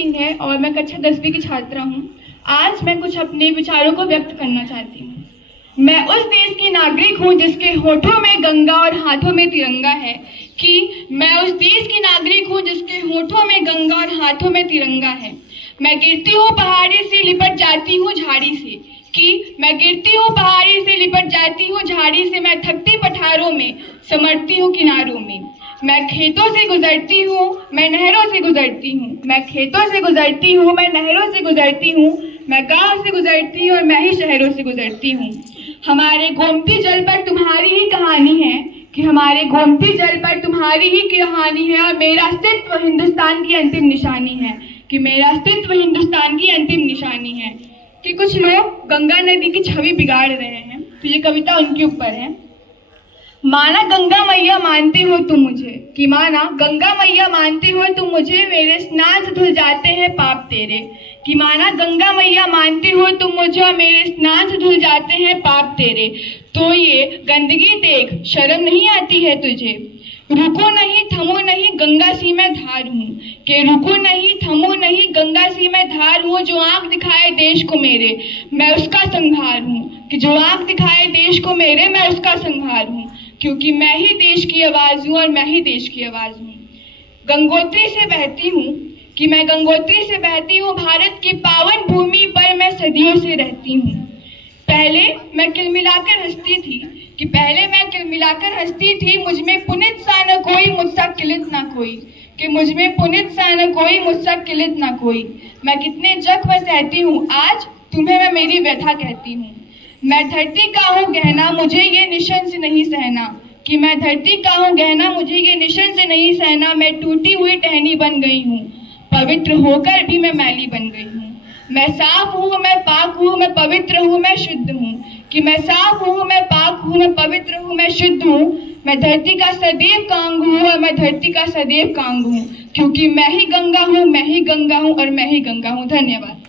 सिंह है और मैं कक्षा 10वीं की छात्रा हूँ। आज मैं कुछ अपने विचारों को व्यक्त करना चाहती हूँ। मैं उस देश की नागरिक हूँ जिसके होठों में गंगा और हाथों में तिरंगा है। कि मैं उस देश की नागरिक हूँ जिसके होठों में गंगा और हाथों में तिरंगा है। मैं गिरती हूँ पहाड़ी से लिपट जाती हूँ झाड़ी से। कि मैं गिरती हूँ पहाड़ी से लिपट जाती हूँ झाड़ी से। मैं थकती पठारों में समरती हूँ किनारों में। मैं खेतों से गुजरती हूँ, मैं नहरों से गुजरती हूँ। मैं खेतों से गुजरती हूँ, मैं नहरों से गुजरती हूँ। मैं गांव से गुजरती हूँ और मैं ही शहरों से गुजरती हूँ। हमारे गोमती जल पर तुम्हारी ही कहानी है। कि हमारे गोमती जल पर तुम्हारी ही कहानी है और मेरा अस्तित्व हिंदुस्तान की अंतिम निशानी है। कि मेरा अस्तित्व हिंदुस्तान की अंतिम निशानी है। कि कुछ लोग गंगा नदी की छवि बिगाड़ रहे हैं, तो ये कविता उनके ऊपर है। माना गंगा मैया मानती हो तुम मुझे। कि माना गंगा मैया मानती हो तुम मुझे, मेरे स्नान से धुल जाते हैं पाप तेरे। कि माना गंगा मैया मानती हो तुम मुझे और मेरे स्नान से धुल जाते हैं पाप तेरे। तो ये गंदगी देख शर्म नहीं आती है तुझे। रुको नहीं थमो नहीं गंगा सी मैं धार हूँ। कि रुको नहीं थमो नहीं गंगा सी मैं धार हूँ। जो आंख दिखाए देश को मेरे मैं उसका संहार हूँ। कि जो आंख दिखाए देश को मेरे मैं उसका संहार हूँ। क्योंकि मैं ही देश की आवाज हूँ और मैं ही देश की आवाज हूँ। गंगोत्री से बहती हूँ। कि मैं गंगोत्री से बहती हूँ, भारत की पावन भूमि पर मैं सदियों से रहती हूँ। पहले मैं किलमिलाकर हंसती थी। कि पहले मैं किलमिलाकर हंसती थी, मुझमें पुनित सा न कोई मुझसा किलित ना कोई। कि मुझमें पुनित सा न कोई मुझसा किलित ना कोई। मैं कितने जख्म सहती हूँ, आज तुम्हें मैं मेरी व्यथा कहती हूँ। मैं धरती का हूँ गहना, मुझे ये निशन से नहीं सहना। कि मैं धरती का हूँ गहना, मुझे ये निशन से नहीं सहना। मैं टूटी हुई टहनी बन गई हूँ, पवित्र होकर भी मैं मैली बन गई हूँ। मैं साफ हूँ, मैं पाक हूँ, मैं पवित्र हूँ, मैं शुद्ध हूँ। कि मैं साफ हूँ, मैं पाक हूँ, मैं पवित्र हूँ, मैं शुद्ध हूँ। मैं धरती का सदैव कांग हूँ और मैं धरती का सदैव कांग हूँ। क्योंकि मैं ही गंगा हूँ, मैं ही गंगा हूँ और मैं ही गंगा हूँ। धन्यवाद।